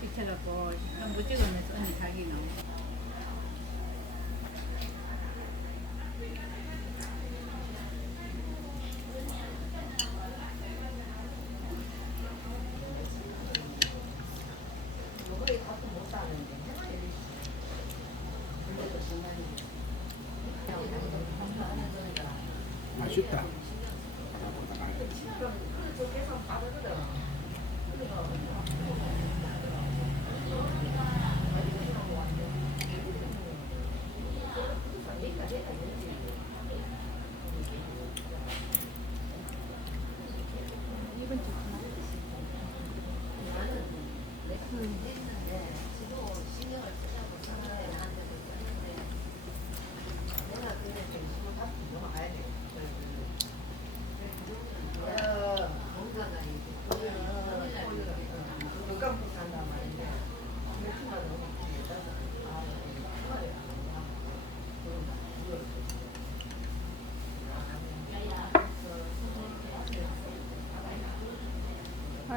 비춰갖고 한번 찍으면서 언니 자기 나오. 맛있다.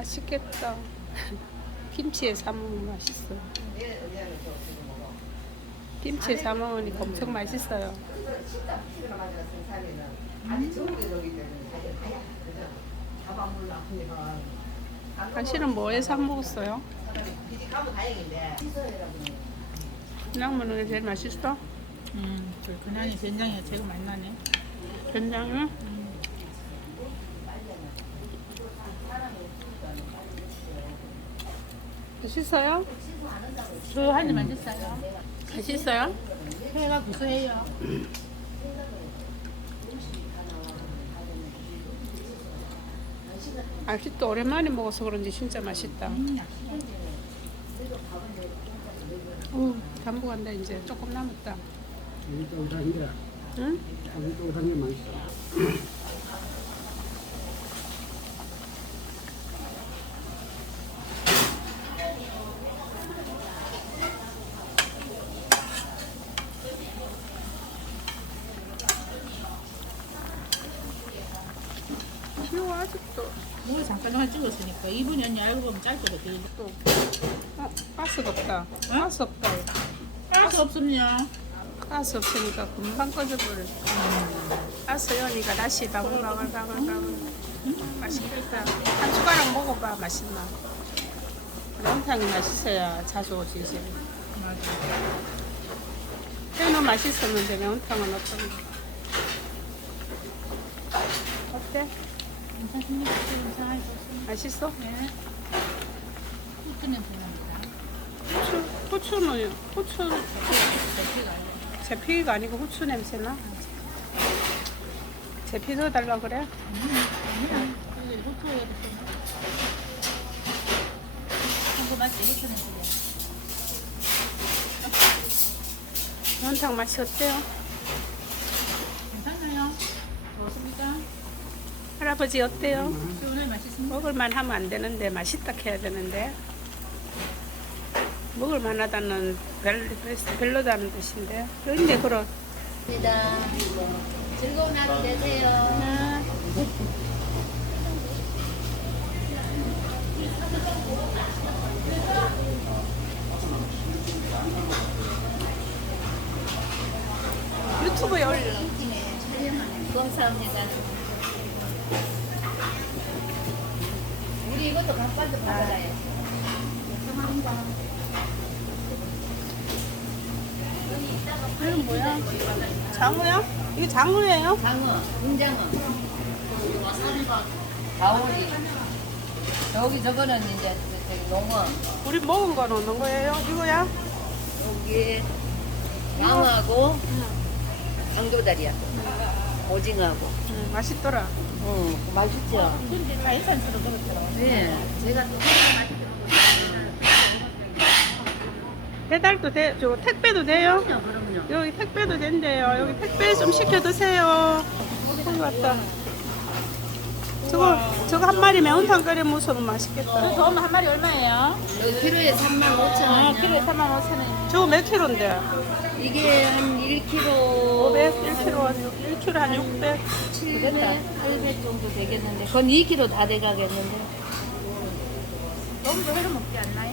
맛있겠다. 김치에 싸먹으면 맛있어. 김치에 싸먹으니까 엄청 맛있어요. 당신은 뭐에 사 먹었어요? 그냥면은 게 제일 맛있어? 음, 저 그냥이 된장이 제일 많이 나네. 된장은? 맛있어요? 저 한입 맛있어요. 맛있어요? 회가 구수해요. 아직도 오랜만에 먹어서 그런지 진짜 맛있다. 음, 어, 담보 간다 이제 조금 남았다. 여기 동산인데, 응? 여기 동산이 맛있어. 이거 아직도 물 잠깐만 찍었으니까 2분이 언니 알고 보면 짧거든. 또 어, 가스가 없다. 가스 없다. 할수 없으면 가스 없으니까 금방 꺼져버려. 가스 여니까 다시 바글바글바글바글. 음, 맛있겠다. 한 숟가락 먹어봐 맛있나. 매운탕이 맛있어야 자주 오지 이제. 맞아. 회는 맛있었는데 매운탕은 어떤가. 어때? 괜찮습니다. 괜찮아요. 맛있어? 네. 후추 냄새 납니다. 후추, 후추는 후추. 제피가 아니고 후추 냄새나? 제피 넣어달라 그래? 아니야. 한거 맛이 후추 냄새. 매운탕 맛이 어때요? 좋습니까? 할아버지 어때요? 오늘 맛있습니다. 먹을만 하면 안 되는데 맛있다 해야 되는데 먹을만 하다는 별, 별로다는 뜻인데 근데 그럼 입니다. 즐거운 하루 되세요. 유튜브에 올려 감사합니다. 우리 이것도 각반도 받아가요. 이건 뭐야? 장어야? 이게 장어예요? 장어, 문장어. 가오리. 여기 저거는 이제 저기 농어. 우리 먹은 거 넣는 거예요? 이거야? 여기 양하고 강도다리야. 오징어하고. 응, 맛있더라 응, 맛있죠? 근데 다이산수로 그렇더라고요. 네. 제가 또 배달도 돼, 저 택배도 돼요? 그럼요, 그럼요. 여기 택배도 된대요. 여기 택배 좀 시켜 드세요. 여기 왔다. 저거 저거 한 마리 매운탕 끓여 먹으면 맛있겠다. 저한 마리 얼마예요? 여기 키로에 3만 5천 아, 원이요. 키로에 3만 5천 원. 저거 몇 킬로인데? 이게 한 1kg 500, 1kg, 1kg 한 600. 700, 800 정도 되겠는데 그건 2kg 다 돼가겠는데 너무 회로 먹지 않나요?